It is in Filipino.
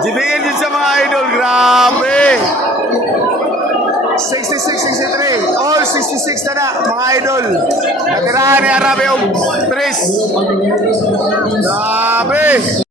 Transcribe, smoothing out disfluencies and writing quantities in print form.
Jibingin yun sa mga idol. Grabe. 66, 63. All 66 na mga idol. Natirahan ni Arabe yung Tris. Grabe.